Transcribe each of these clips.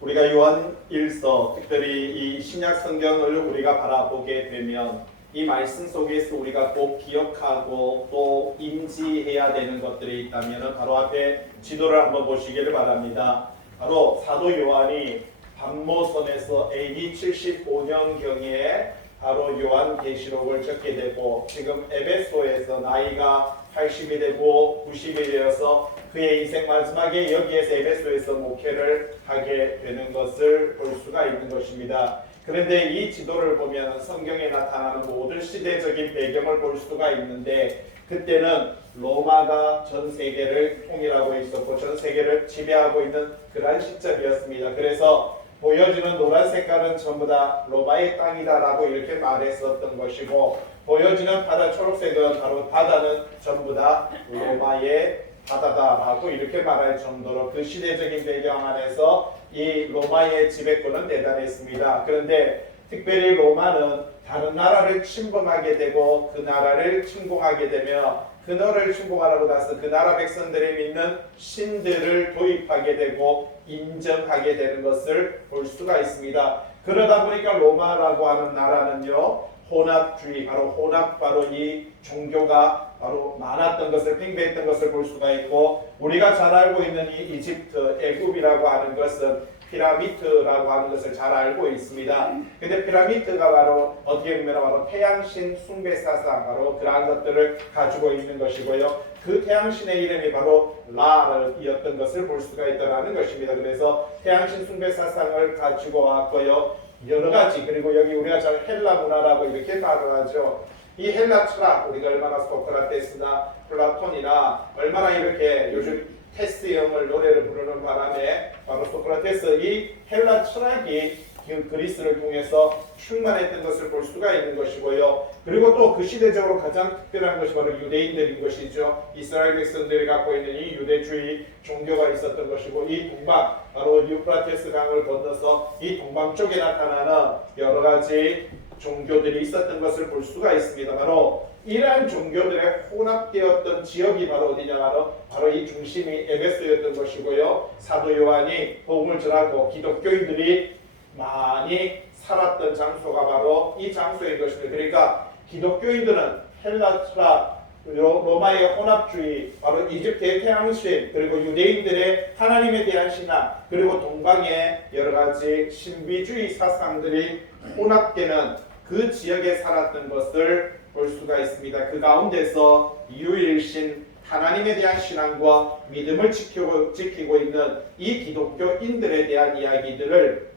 우리가 요한일서 특별히 이 신약 성경을 우리가 바라보게 되면 이 말씀 속에서 우리가 꼭 기억하고 또 인지해야 되는 것들이 있다면 바로 앞에 지도를 한번 보시기를 바랍니다. 바로 사도 요한이 반모섬에서 AD 75년경에 바로 요한계시록을 적게 되고 지금 에베소에서 나이가 80이 되고 90이 되어서 그의 인생 마지막에 여기에서 에베소에서 목회를 하게 되는 것을 볼 수가 있는 것입니다. 그런데 이 지도를 보면 성경에 나타나는 모든 시대적인 배경을 볼 수가 있는데 그때는 로마가 전 세계를 통일하고 있었고 전 세계를 지배하고 있는 그러한 시점이었습니다. 그래서 보여지는 노란 색깔은 전부 다 로마의 땅이다라고 이렇게 말했었던 것이고 보여지는 바다 초록색은 바로 바다는 전부 다 로마의 바다다라고 이렇게 말할 정도로 그 시대적인 배경 안에서 이 로마의 지배권은 대단했습니다. 그런데 특별히 로마는 다른 나라를 침범하게 되고 그 나라를 침공하게 되며 그 나라를 침공하고 나서 그 나라 백성들이 믿는 신들을 도입하게 되고 인정하게 되는 것을 볼 수가 있습니다. 그러다 보니까 로마라고 하는 나라는요 혼합주의 바로 이 종교가 바로 많았던 것을 팽배했던 것을 볼 수가 있고 우리가 잘 알고 있는 이 이집트 애굽이라고 하는 것은 피라미드라고 하는 것을 잘 알고 있습니다. 근데 피라미드가 바로 어떻게 보면 바로 태양신 숭배 사상 바로 그러한 것들을 가지고 있는 것이고요. 그 태양신의 이름이 바로 라였던 것을 볼 수가 있다는 것입니다. 그래서 태양신 숭배 사상을 가지고 왔고요. 여러 가지 그리고 여기 우리가 잘 헬라 문화라고 이렇게 말을 하죠. 이 헬라 철학 우리가 얼마나 소크라테스나 플라톤이나 얼마나 이렇게 요즘 테스형을 노래를 부르는 바람에 바로 소크라테스 이 헬라 철학이 그리스를 통해서 충만했던 것을 볼 수가 있는 것이고요. 그리고 또 그 시대적으로 가장 특별한 것이 바로 유대인들인 것이죠. 이스라엘 백성들이 갖고 있는 이 유대주의 종교가 있었던 것이고 이 동방 바로 유프라테스 강을 건너서 이 동방 쪽에 나타나는 여러 가지 종교들이 있었던 것을 볼 수가 있습니다. 바로 이러한 종교들의 혼합되었던 지역이 바로 어디냐 바로 이 중심이 에베소였던 것이고요. 사도 요한이 복음을 전하고 기독교인들이 많이 살았던 장소가 바로 이 장소인 것입니다. 그러니까 기독교인들은 헬라 철학, 로마의 혼합주의, 바로 이집트의 태양신, 그리고 유대인들의 하나님에 대한 신앙, 그리고 동방의 여러 가지 신비주의 사상들이 혼합되는 그 지역에 살았던 것을 볼 수가 있습니다. 그 가운데서 유일신 하나님에 대한 신앙과 믿음을 지키고 있는 이 기독교인들에 대한 이야기들을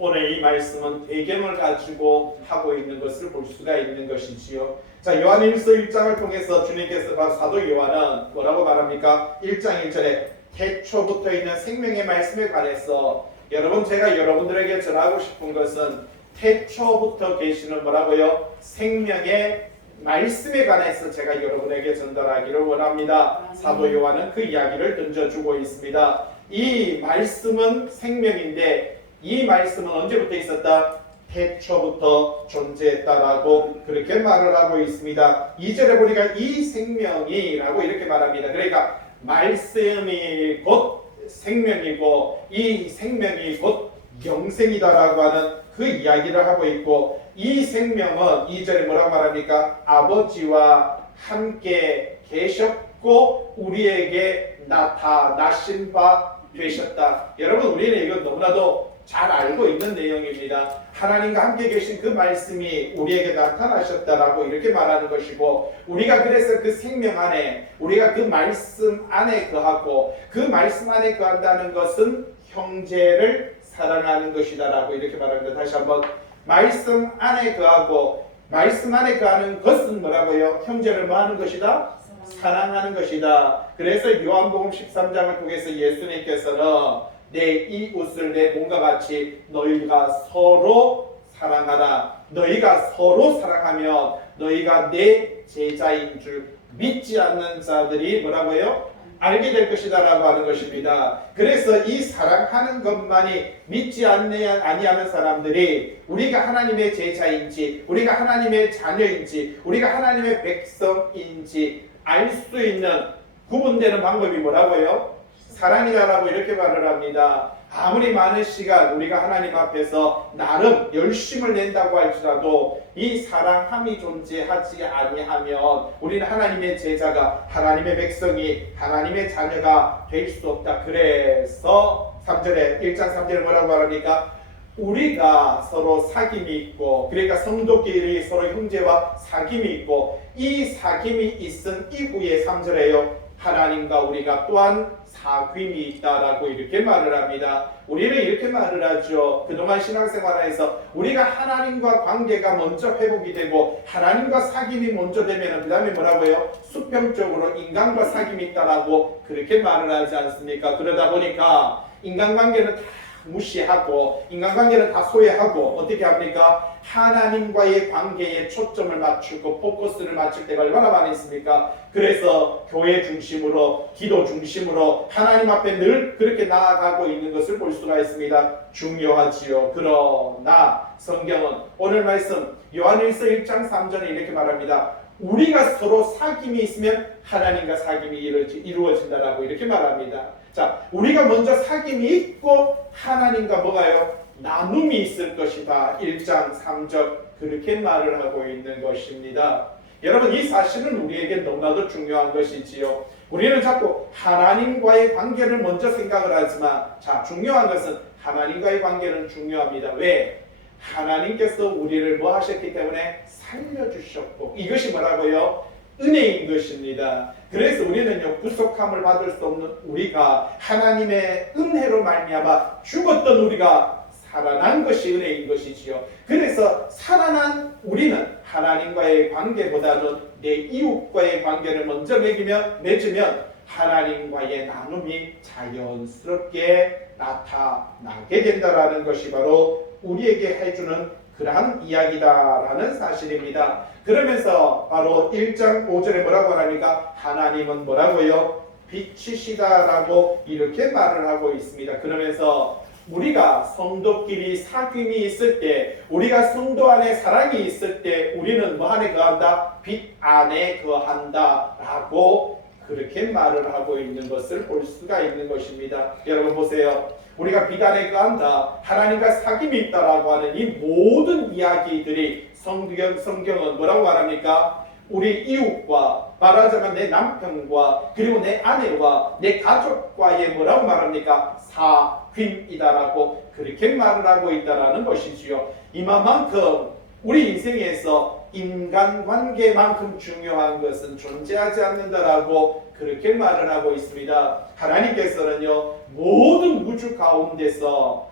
오늘 이 말씀은 배경을 가지고 하고 있는 것을 볼 수가 있는 것이지요. 자, 요한일서 1장을 통해서 주님께서 바로 사도 요한은 뭐라고 말합니까? 1장 1절에 태초부터 있는 생명의 말씀에 관해서 여러분 제가 여러분들에게 전하고 싶은 것은 태초부터 계시는 뭐라고요? 생명의 말씀에 관해서 제가 여러분에게 전달하기를 원합니다. 사도 요한은 그 이야기를 던져주고 있습니다. 이 말씀은 생명인데 이 말씀은 언제부터 있었다? 태초부터 존재했다라고 그렇게 말을 하고 있습니다. 2절에 보니까 이 생명이라고 이렇게 말합니다. 그러니까 말씀이 곧 생명이고 이 생명이 곧 영생이다라고 하는 그 이야기를 하고 있고 이 생명은 2절에 뭐라고 말합니까? 아버지와 함께 계셨고 우리에게 나타나신 바 되셨다. 여러분 우리는 이건 너무나도 잘 알고 있는 내용입니다. 하나님과 함께 계신 그 말씀이 우리에게 나타나셨다라고 이렇게 말하는 것이고 우리가 그래서 그 생명 안에 우리가 그 말씀 안에 거하고 그 말씀 안에 거한다는 것은 형제를 사랑하는 것이다라고 이렇게 말합니다. 다시 한번 말씀 안에 거하고 말씀 안에 거하는 것은 뭐라고요? 형제를 뭐 하는 것이다? 사랑하는 것이다. 그래서 요한복음 13장을 통해서 예수님께서는 내 이웃을 내 몸과 같이 너희가 서로 사랑하라. 너희가 서로 사랑하면 너희가 내 제자인 줄 믿지 않는 자들이 뭐라고요? 알게 될 것이다 라고 하는 것입니다. 그래서 이 사랑하는 것만이 믿지 아니하는 사람들이 우리가 하나님의 제자인지 우리가 하나님의 자녀인지 우리가 하나님의 백성인지 알 수 있는 구분되는 방법이 뭐라고요? 사랑이다라고 이렇게 말을 합니다. 아무리 많은 시간 우리가 하나님 앞에서 나름 열심을 낸다고 할지라도 이 사랑함이 존재하지 아니하면 우리는 하나님의 제자가, 하나님의 백성이, 하나님의 자녀가 될 수 없다. 그래서 3절에 1장 3절에 뭐라고 말합니까? 우리가 서로 사귐이 있고, 그러니까 성도끼리 서로 형제와 사귐이 있고, 이 사귐이 있은 이후에 3절에요. 하나님과 우리가 또한 사귐이 있다라고 이렇게 말을 합니다. 우리는 이렇게 말을 하죠. 그동안 신앙생활에서 우리가 하나님과 관계가 먼저 회복이 되고 하나님과 사귐이 먼저 되면 그 다음에 뭐라고 해요? 수평적으로 인간과 사귐이 있다라고 그렇게 말을 하지 않습니까? 그러다 보니까 인간관계는 다 무시하고 인간관계는 다 소외하고 어떻게 합니까? 하나님과의 관계에 초점을 맞추고 포커스를 맞출 때가 얼마나 많이 있습니까? 그래서 교회 중심으로, 기도 중심으로 하나님 앞에 늘 그렇게 나아가고 있는 것을 볼 수가 있습니다. 중요하지요. 그러나 성경은 오늘 말씀 요한일서 1장 3절에 이렇게 말합니다. 우리가 서로 사귐이 있으면 하나님과 사귐이 이루어진다라고 이렇게 말합니다. 자, 우리가 먼저 사귐이 있고 하나님과 뭐가요? 나눔이 있을 것이다. 1장 3절 그렇게 말을 하고 있는 것입니다. 여러분, 이 사실은 우리에게 너무나도 중요한 것이지요. 우리는 자꾸 하나님과의 관계를 먼저 생각을 하지만, 자, 중요한 것은 하나님과의 관계는 중요합니다. 왜? 하나님께서 우리를 뭐 하셨기 때문에 살려주셨고, 이것이 뭐라고요? 은혜인 것입니다. 그래서 우리는요, 구속함을 받을 수 없는 우리가 하나님의 은혜로 말미암아 죽었던 우리가 살아난 것이 은혜인 것이지요. 그래서 살아난 우리는 하나님과의 관계보다는 내 이웃과의 관계를 먼저 맺으면 하나님과의 나눔이 자연스럽게 나타나게 된다라는 것이 바로 우리에게 해주는 그러한 이야기다라는 사실입니다. 그러면서 바로 1장 5절에 뭐라고 합니까? 하나님은 뭐라고요? 빛이시다라고 이렇게 말을 하고 있습니다. 그러면서 우리가 성도끼리 사귐이 있을 때, 우리가 성도 안에 사랑이 있을 때 우리는 뭐 안에 거한다? 빛 안에 거한다 라고 그렇게 말을 하고 있는 것을 볼 수가 있는 것입니다. 여러분 보세요. 우리가 빛 안에 거한다, 하나님과 사귐이 있다라고 하는 이 모든 이야기들이 성경은 뭐라고 말합니까? 우리 이웃과, 말하자면 내 남편과, 그리고 내 아내와 내 가족과의 뭐라고 말합니까? 사귐이다라고 그렇게 말을 하고 있다라는 것이지요. 이만큼 우리 인생에서 인간관계만큼 중요한 것은 존재하지 않는다라고 그렇게 말을 하고 있습니다. 하나님께서는요, 모든 우주 가운데서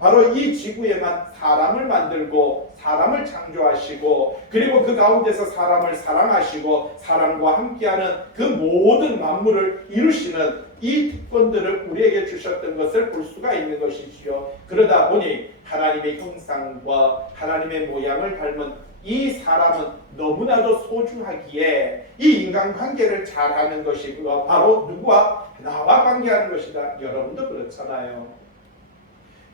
바로 이 지구에만 사람을 만들고 사람을 창조하시고, 그리고 그 가운데서 사람을 사랑하시고 사람과 함께하는 그 모든 만물을 이루시는 이 특권들을 우리에게 주셨던 것을 볼 수가 있는 것이지요. 그러다 보니 하나님의 형상과 하나님의 모양을 닮은 이 사람은 너무나도 소중하기에 이 인간관계를 잘하는 것이 바로 누구와? 나와 관계하는 것이다. 여러분도 그렇잖아요.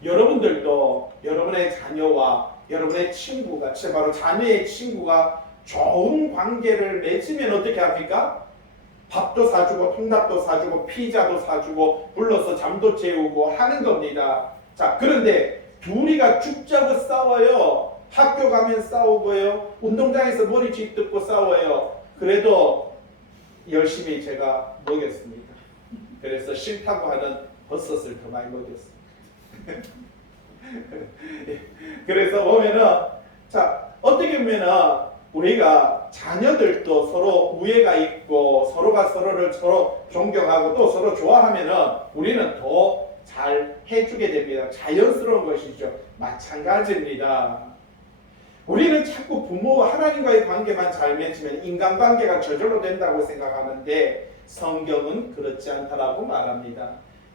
여러분들도 여러분의 자녀와 여러분의 친구가, 바로 자녀의 친구가 좋은 관계를 맺으면 어떻게 합니까? 밥도 사주고 통닭도 사주고 피자도 사주고 불러서 잠도 재우고 하는 겁니다. 자, 그런데 둘이가 죽자고 싸워요. 학교 가면 싸우고요. 운동장에서 머리 쥐뜯고 싸워요. 그래도 열심히 제가 먹였습니다. 그래서 싫다고 하는 버섯을 더 많이 먹였습니다. 그래서 보면은, 자, 어떻게 보면은 우리가 자녀들도 서로 우애가 있고 서로가 서로를 서로 존경하고 또 서로 좋아하면은 우리는 더 잘 해주게 됩니다. 자연스러운 것이죠. 마찬가지입니다. 우리는 자꾸 부모와 하나님과의 관계만 잘 맺으면 인간관계가 저절로 된다고 생각하는데 성경은 그렇지 않다라고 말합니다.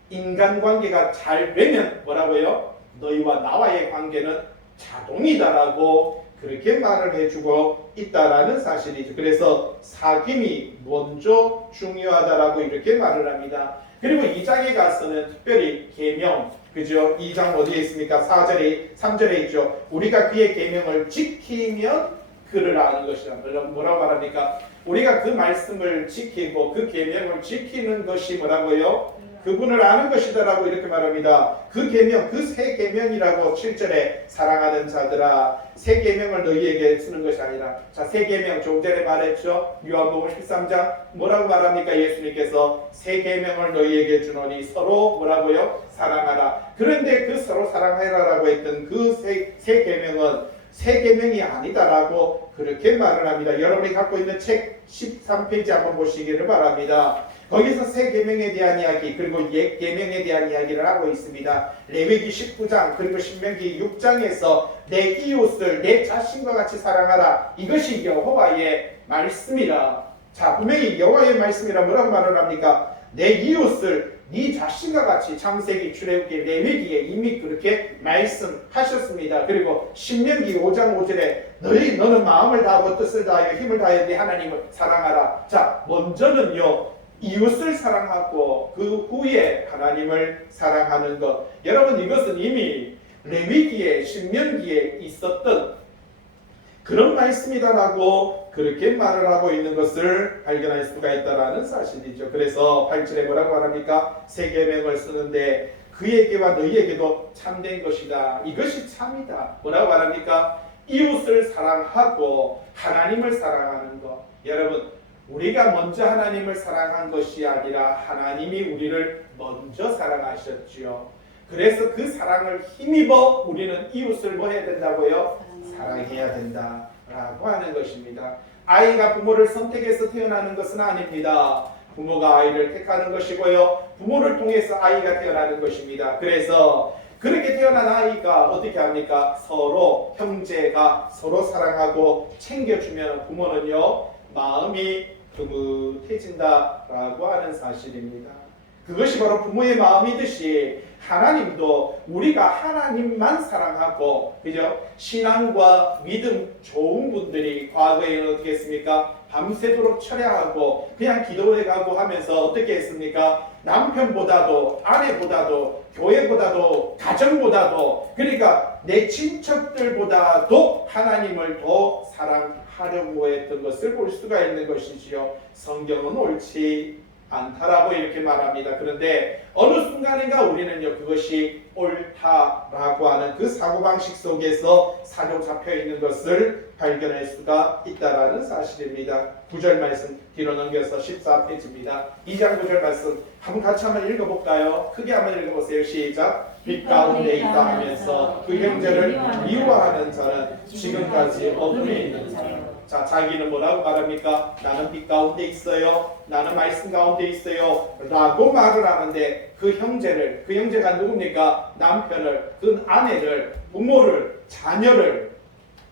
인간관계가 잘 되면 뭐라고요? 너희와 나와의 관계는 자동이다라고 그렇게 말을 해주고 있다라는 사실이죠. 그래서 사귐이 먼저 중요하다라고 이렇게 말을 합니다. 그리고 2장에 가서는 특별히 계명, 그죠? 2장 어디에 있습니까? 3절에 있죠. 우리가 그의 계명을 지키면 그를 아는 것이다. 뭐라고 말합니까? 우리가 그 말씀을 지키고 그 계명을 지키는 것이 뭐라고요? 그분을 아는 것이다라고 이렇게 말합니다. 그 계명, 그 새 계명이라고 7절에 사랑하는 자들아, 새 계명을 너희에게 쓰는 것이 아니라, 자, 새 계명 조금 전에 말했죠. 요한복음 13장 뭐라고 말합니까? 예수님께서 새 계명을 너희에게 주노니 서로 뭐라고요? 사랑하라. 그런데 그 서로 사랑하라라고 했던 그 새 계명은 새 계명이 아니다라고 그렇게 말을 합니다. 여러분이 갖고 있는 책 13페이지 한번 보시기를 바랍니다. 거기서 새 계명에 대한 이야기 그리고 옛 계명에 대한 이야기를 하고 있습니다. 레위기 19장 그리고 신명기 6장에서 내 이웃을 내 자신과 같이 사랑하라. 이것이 여호와의 말씀이라. 자, 분명히 여호와의 말씀이라 뭐라고 말을 합니까? 내 이웃을 네 자신과 같이 창세기, 출애굽기, 레위기에 이미 그렇게 말씀하셨습니다. 그리고 신명기 5장 5절에 너는 마음을 다하고 뜻을 다하여 힘을 다하여 네 하나님을 사랑하라. 자, 먼저는요 이웃을 사랑하고 그 후에 하나님을 사랑하는 것. 여러분 이것은 이미 레위기에 신명기에 있었던 그런 말씀이다라고 그렇게 말을 하고 있는 것을 발견할 수가 있다라는 사실이죠. 그래서 8절에 뭐라고 말합니까? 새 계명을 쓰는데 그에게와 너희에게도 참된 것이다. 이것이 참이다. 뭐라고 말합니까? 이웃을 사랑하고 하나님을 사랑하는 것. 여러분 우리가 먼저 하나님을 사랑한 것이 아니라 하나님이 우리를 먼저 사랑하셨지요. 그래서 그 사랑을 힘입어 우리는 이웃을 뭐 해야 된다고요? 사랑해야 된다라고 하는 것입니다. 아이가 부모를 선택해서 태어나는 것은 아닙니다. 부모가 아이를 택하는 것이고요. 부모를 통해서 아이가 태어나는 것입니다. 그래서 그렇게 태어난 아이가 어떻게 합니까? 서로 형제가 서로 사랑하고 챙겨주면 부모는요 마음이 흐뭇해진다라고 하는 사실입니다. 그것이 바로 부모의 마음이듯이 하나님도 우리가 하나님만 사랑하고 그죠? 신앙과 믿음 좋은 분들이 과거에는 어떻게 했습니까? 밤새도록 철야하고 그냥 기도해 가고 하면서 어떻게 했습니까? 남편보다도 아내보다도 교회보다도 가정보다도 그러니까 내 친척들보다도 하나님을 더 사랑하려고 했던 것을 볼 수가 있는 것이지요. 성경은 옳지 않다라고 이렇게 말합니다. 그런데 어느 순간인가 우리는요 그것이 옳다라고 하는 그 사고방식 속에서 사로잡혀 있는 것을 발견할 수가 있다라는 사실입니다. 9절 말씀 뒤로 넘겨서 14페이지입니다. 2장 9절 말씀 한번 같이 한번 읽어볼까요? 크게 한번 읽어보세요. 시작. 빛 가운데 있다 하면서 그 형제를 미워하는 자는 지금까지 어둠에 있는 자요. 자, 자기는 뭐라고 말합니까? 나는 빛 가운데 있어요. 나는 말씀 가운데 있어요. 라고 말을 하는데 그 형제가 누굽니까? 남편을, 그 아내를, 부모를, 자녀를.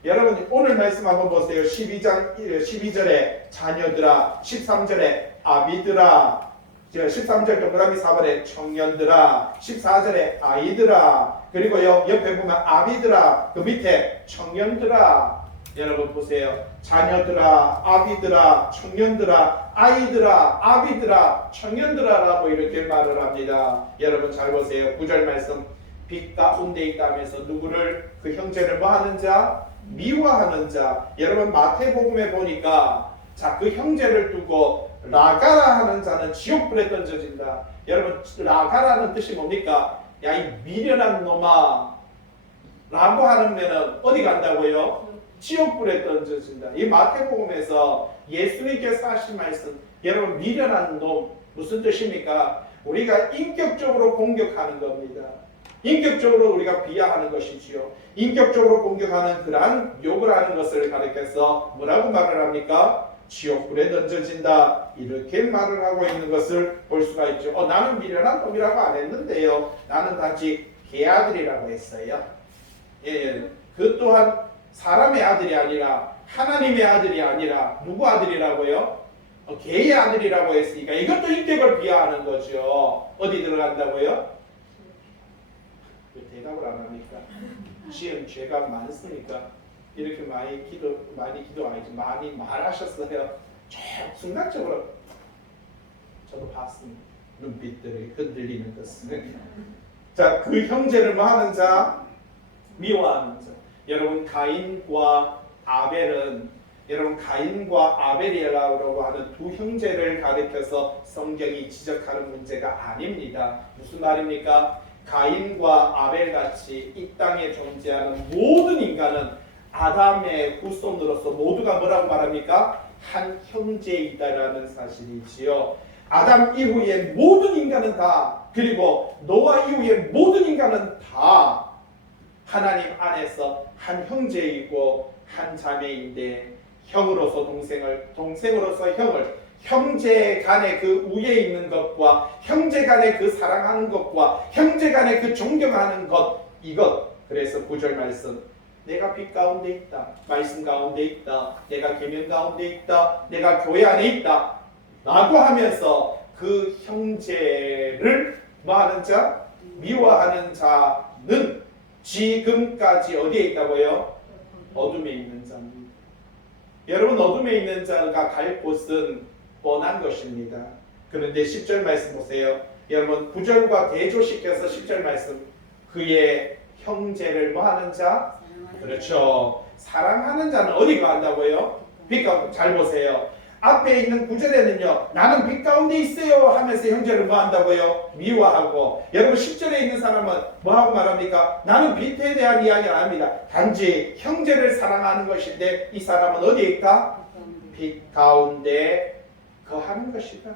여러분 오늘 말씀 한번 보세요. 12절에 자녀들아, 13절에 아비들아, 13절 동그라미 4번에 청년들아, 14절에 아이들아, 그리고 옆에 보면 아비들아, 그 밑에 청년들아. 여러분 보세요. 자녀들아, 아비들아, 청년들아, 아이들아, 아비들아, 청년들아라고 이렇게 말을 합니다. 여러분 잘 보세요. 9절 말씀 빛 가운데 있다면서 누구를 그 형제를 뭐 하는 자? 미워하는 자. 여러분 마태복음에 보니까 자, 그 형제를 두고 라가라 하는 자는 지옥불에 던져진다. 여러분 라가라는 뜻이 뭡니까? 야, 이 미련한 놈아 라고 하면은 어디 간다고요? 지옥불에 던져진다. 이 마태복음에서 예수님께서 하신 말씀, 여러분 미련한 놈 무슨 뜻입니까? 우리가 인격적으로 공격하는 겁니다. 인격적으로 우리가 비하하는 것이지요. 인격적으로 공격하는 그러한 욕을 하는 것을 가리켜서 뭐라고 말을 합니까? 지옥불에 던져진다. 이렇게 말을 하고 있는 것을 볼 수가 있죠. 나는 미련한 놈이라고 안 했는데요. 나는 단지 개아들이라고 했어요. 예, 그 또한 사람의 아들이 아니라 하나님의 아들이 아니라 누구 아들이라고요? 개의 아들이라고 했으니까 이것도 인격을 비하하는 거죠. 어디 들어간다고요? 왜 대답을 안 합니까? 지은 죄가 많습니까? 이렇게 많이 기도 아니지 많이 말하셨어요. 순간적으로 저도 봤습니다. 눈빛들이 흔들리는 것을. 자, 그 형제를 뭐 하는 자? 미워하는 자. 여러분 가인과 아벨은 여러분 가인과 아벨이라고 하는 두 형제를 가리켜서 성경이 지적하는 문제가 아닙니다. 무슨 말입니까? 가인과 아벨같이 이 땅에 존재하는 모든 인간은 아담의 후손으로서 모두가 뭐라고 말합니까? 한 형제이다라는 사실이지요. 아담 이후에 모든 인간은 다, 그리고 노아 이후에 모든 인간은 다 하나님 안에서 한 형제이고 한 자매인데, 형으로서 동생으로서 형을, 형제 간의 그 우애 있는 것과 형제 간의 그 사랑하는 것과 형제 간의 그 존경하는 것, 이것. 그래서 9절 말씀, 내가 빛 가운데 있다, 말씀 가운데 있다, 내가 계명 가운데 있다, 내가 교회 안에 있다 라고 하면서 그 형제를 뭐하는 자? 미워하는 자는 지금까지 어디에 있다고요? 어둠에 있는 자입니다. 여러분, 어둠에 있는 자가 갈 곳은 뻔한 것입니다. 그런데 10절 말씀 보세요. 여러분, 9절과 대조시켜서 10절 말씀, 그의 형제를 뭐하는 자? 그렇죠. 사랑하는 자는 어디 간다고요? 빛 가운데. 잘 보세요. 앞에 있는 9절에는요, 나는 빛 가운데 있어요 하면서 형제를 뭐 한다고요? 미워하고. 여러분 10절에 있는 사람은 뭐하고 말합니까? 나는 빛에 대한 이야기 안 합니다. 단지 형제를 사랑하는 것인데, 이 사람은 어디에 있다? 빛 가운데 거하는 것이다.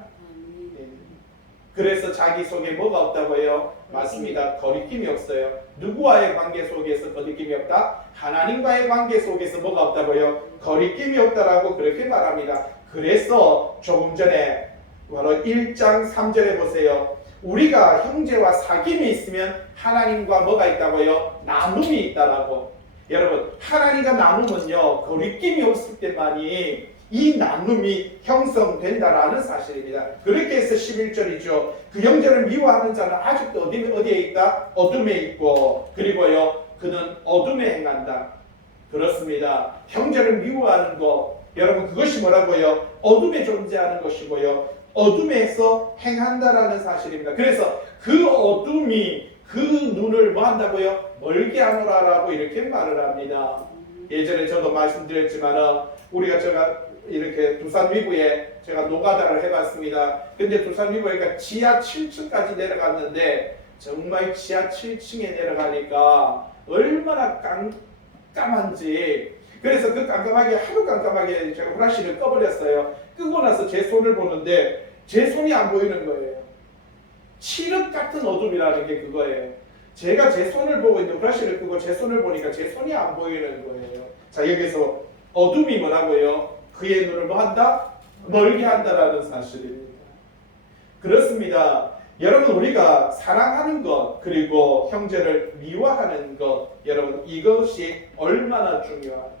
그래서 자기 속에 뭐가 없다고요? 맞습니다. 거리낌이 없어요. 누구와의 관계 속에서 거리낌이 없다? 하나님과의 관계 속에서 뭐가 없다고요? 거리낌이 없다라고 그렇게 말합니다. 그래서 조금 전에 바로 1장 3절에 보세요. 우리가 형제와 사귐이 있으면 하나님과 뭐가 있다고요? 나눔이 있다라고. 여러분, 하나님과 나누면요, 거리낌이 없을 때만이 이 나눔이 형성된다라는 사실입니다. 그렇게 해서 11절이죠. 그 형제를 미워하는 자는 아직도 어디에 있다? 어둠에 있고, 그리고요, 그는 어둠에 행한다. 그렇습니다. 형제를 미워하는 것, 여러분, 그것이 뭐라고요? 어둠에 존재하는 것이고요, 어둠에서 행한다라는 사실입니다. 그래서 그 어둠이 그 눈을 뭐 한다고요? 멀게 하노라라고 이렇게 말을 합니다. 예전에 저도 말씀드렸지만, 제가 이렇게 두산 위구에 제가 노가다를 해봤습니다. 근데 두산 위구가 지하 7층까지 내려갔는데, 정말 지하 7층에 내려가니까 얼마나 깜깜한지. 그래서 그 하도 깜깜하게 제가 후라시를 꺼버렸어요. 끄고 나서 제 손을 보는데 제 손이 안 보이는 거예요. 칠흑 같은 어둠이라는 게 그거예요. 제가 제 손을 보고 있는데 후라시를 끄고 제 손을 보니까 제 손이 안 보이는 거예요. 자, 여기서 어둠이 뭐라고요? 그의 눈을 뭐 한다? 멀게 한다라는 사실입니다. 그렇습니다. 여러분, 우리가 사랑하는 것, 그리고 형제를 미워하는 것, 여러분, 이것이 얼마나 중요한지.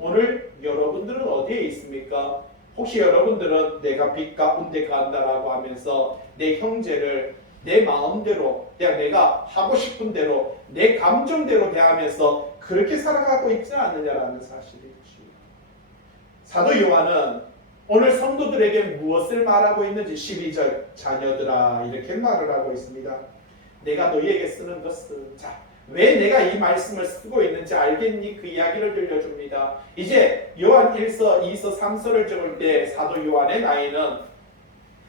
오늘 여러분들은 어디에 있습니까? 혹시 여러분들은 내가 빛 가운데 간다라고 하면서 내 형제를 내 마음대로, 그냥 내가 하고 싶은 대로, 내 감정대로 대하면서 그렇게 살아가고 있지 않느냐라는 사실이죠. 사도 요한은 오늘 성도들에게 무엇을 말하고 있는지 12절, 자녀들아, 이렇게 말을 하고 있습니다. 내가 너희에게 쓰는 것은, 자, 왜 내가 이 말씀을 쓰고 있는지 알겠니? 그 이야기를 들려줍니다. 이제 요한 1서, 2서, 3서를 적을 때 사도 요한의 나이는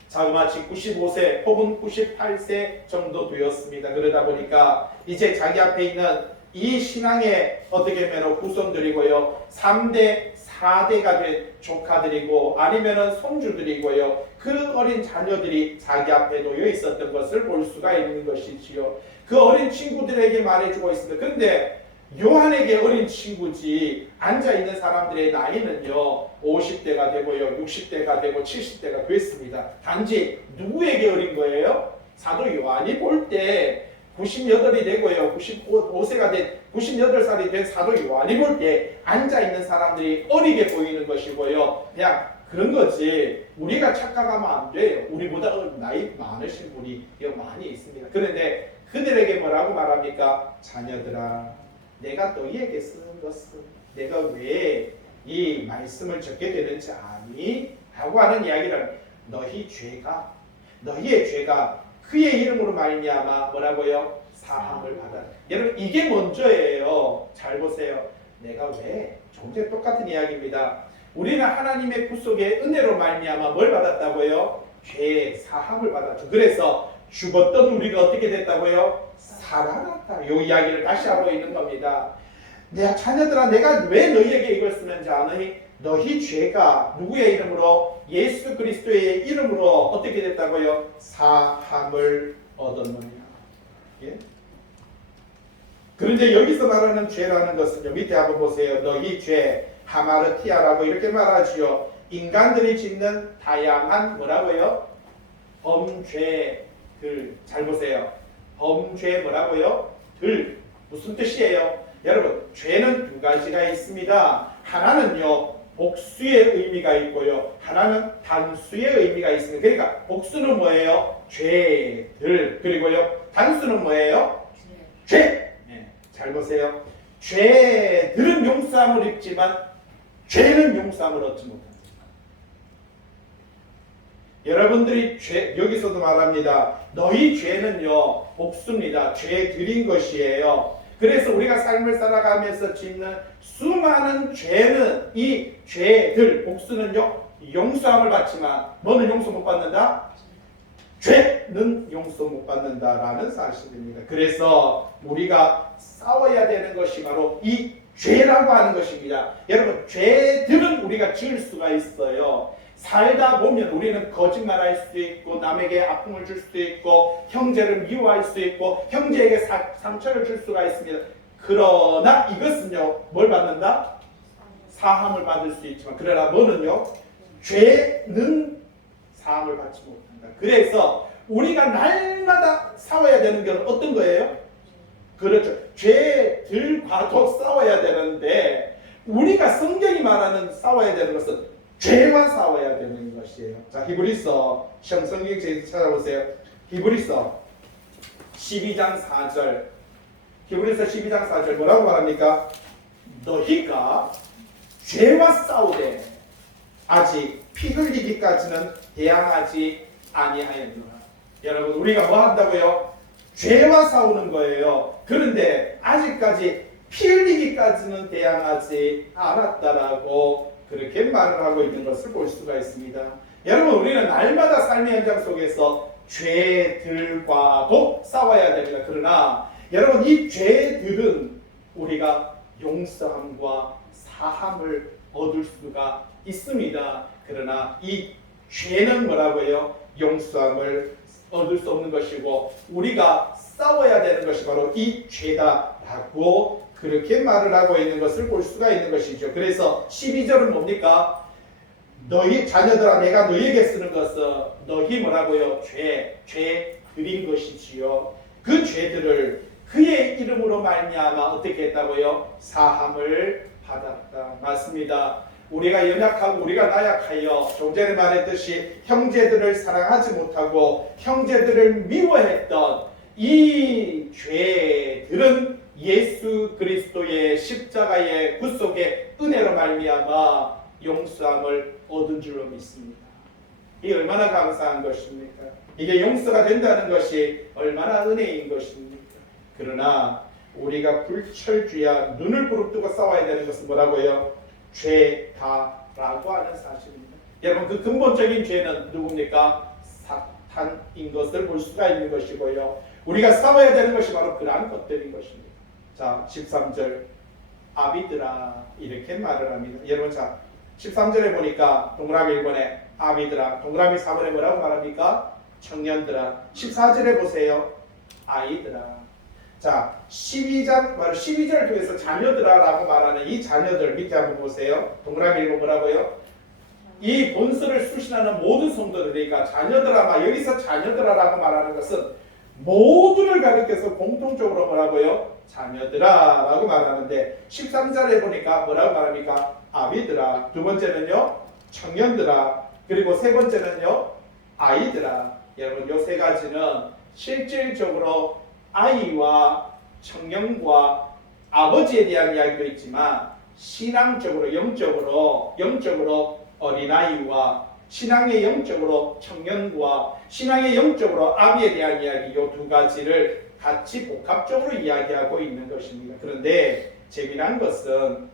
자그마치 95세 혹은 98세 정도 되었습니다. 그러다 보니까 이제 자기 앞에 있는 이 신앙의 어떻게 보면 후손들이고요, 3대, 4대가 된 조카들이고 아니면은 손주들이고요, 그 어린 자녀들이 자기 앞에 놓여 있었던 것을 볼 수가 있는 것이지요. 그 어린 친구들에게 말해주고 있습니다. 그런데 요한에게 어린 친구지, 앉아있는 사람들의 나이는요 50대가 되고요, 60대가 되고 70대가 됐습니다. 단지 누구에게 어린 거예요? 사도 요한이 볼 때 98이 되고요, 95세가 된 98살이 된 사도 요한이 볼 때 앉아있는 사람들이 어리게 보이는 것이고요, 그냥 그런 거지, 우리가 착각하면 안 돼요. 우리보다 나이 많으신 분이 많이 있습니다. 그런데 그들에게 뭐라고 말합니까? 자녀들아, 내가 너희에게 쓰는 것은 내가 왜 이 말씀을 적게 되는지 아니? 하고 하는 이야기를, 너희의 죄가 그의 이름으로 말미암아 뭐라고요? 사함을 받아. 여러분, 이게 먼저예요. 잘 보세요. 내가 왜? 조금 전에 똑같은 이야기입니다. 우리는 하나님의 구속의 은혜로 말미암아 뭘 받았다고요? 죄 사함을 받았죠. 그래서 죽었던 우리가 어떻게 됐다고요? 살아났다. 이 이야기를 다시 하고 있는 겁니다. 내 자녀들아, 내가 왜 너희에게 이걸 쓰는지 아느니 너희 죄가 누구의 이름으로? 예수 그리스도의 이름으로 어떻게 됐다고요? 사함을 얻었느냐. 예? 그런데 여기서 말하는 죄라는 것은요, 밑에 한번 보세요. 너희 죄, 하마르티아라고 이렇게 말하지요. 인간들이 짓는 다양한 뭐라고요? 범죄들. 잘 보세요. 범죄 뭐라고요? 들. 무슨 뜻이에요? 여러분, 죄는 두 가지가 있습니다. 하나는요, 복수의 의미가 있고요. 하나는 단수의 의미가 있습니다. 그러니까 복수는 뭐예요? 죄들. 그리고요, 단수는 뭐예요? 죄. 네, 잘 보세요. 죄들은 용서함을 입지만 죄는 용서함을 얻지 못합니다. 여러분들이 죄, 여기서도 말합니다. 너희 죄는요, 복수입니다. 죄들인 것이에요. 그래서 우리가 삶을 살아가면서 짓는 수많은 죄는 이 죄들, 복수는요, 용서함을 받지만 뭐는 용서 못 받는다? 죄는 용서 못 받는다라는 사실입니다. 그래서 우리가 싸워야 되는 것이 바로 이 죄라고 하는 것입니다. 여러분, 죄들은 우리가 지을 수가 있어요. 살다 보면 우리는 거짓말할 수도 있고, 남에게 아픔을 줄 수도 있고, 형제를 미워할 수도 있고, 형제에게 상처를 줄 수가 있습니다. 그러나 이것은요, 뭘 받는다? 사함을 받을 수 있지만, 그러나 뭐는요? 죄는 사함을 받지 못한다. 그래서 우리가 날마다 싸워야 되는 건 어떤 거예요? 그렇죠. 죄들과도 싸워야 되는데, 우리가 성경이 말하는 싸워야 되는 것은 죄와 싸워야 되는 것이에요. 자, 히브리서 시험 성경 제에서 찾아보세요. 히브리서 12장 4절. 히브리서 12장 4절 뭐라고 말합니까? 너희가 죄와 싸우되 아직 피 흘리기까지는 대항하지 아니하였노라. 여러분, 우리가 뭐 한다고요? 죄와 싸우는 거예요. 그런데 아직까지 피 흘리기까지는 대항하지 않았다라고 그렇게 말을 하고 있는 것을 볼 수가 있습니다. 여러분, 우리는 날마다 삶의 현장 속에서 죄들과도 싸워야 됩니다. 그러나 여러분, 이 죄들은 우리가 용서함과 사함을 얻을 수가 있습니다. 그러나 이 죄는 뭐라고요? 용서함을 얻을 수 없는 것이고 우리가 싸워야 되는 것이 바로 이 죄다라고 그렇게 말을 하고 있는 것을 볼 수가 있는 것이죠. 그래서 12절은 뭡니까? 너희 자녀들아, 내가 너희에게 쓰는 것은 너희 뭐라고요? 죄들인 것이지요. 그 죄들을 그의 이름으로 말미암아 어떻게 했다고요? 사함을 받았다. 맞습니다. 우리가 연약하고 우리가 나약하여 좀 전에 말했듯이 형제들을 사랑하지 못하고 형제들을 미워했던 이 죄들은 예수 그리스도의 십자가의 구속의 은혜로 말미암아 용서함을 얻은 줄로 믿습니다. 이게 얼마나 감사한 것입니까? 이게 용서가 된다는 것이 얼마나 은혜인 것입니까? 그러나 우리가 불철주야 눈을 부릅뜨고 싸워야 되는 것은 뭐라고요? 죄다라고 하는 사실입니다. 여러분, 그 근본적인 죄는 누굽니까? 사탄인 것을 볼 수가 있는 것이고요. 우리가 싸워야 되는 것이 바로 그러한 것들인 것입니다. 자, 13절 아비들아 이렇게 말을 합니다. 여러분, 자 13절에 보니까 동그라미 1번에 아비들아, 동그라미 4번에 뭐라고 말합니까? 청년들아. 14절에 보세요. 아이들아. 자, 12장 바로 12절 통해서 자녀들아라고 말하는 이 자녀들 밑에 한번 보세요. 동그라미 1번 뭐라고요? 이 본서를 수신하는 모든 성도들이니까 자녀들아, 막 여기서 자녀들아라고 말하는 것은 모두를 가리켜서 공통적으로 뭐라고요? 자녀들아 라고 말하는데 13절에 보니까 뭐라고 말합니까? 아비들아. 두 번째는요? 청년들아. 그리고 세 번째는요? 아이들아. 여러분, 요 세 가지는 실질적으로 아이와 청년과 아버지에 대한 이야기도 있지만 신앙적으로 영적으로 어린아이와 신앙의 영적으로 청년과 신앙의 영적으로 아비에 대한 이야기, 이 두 가지를 같이 복합적으로 이야기하고 있는 것입니다. 그런데 재미난 것은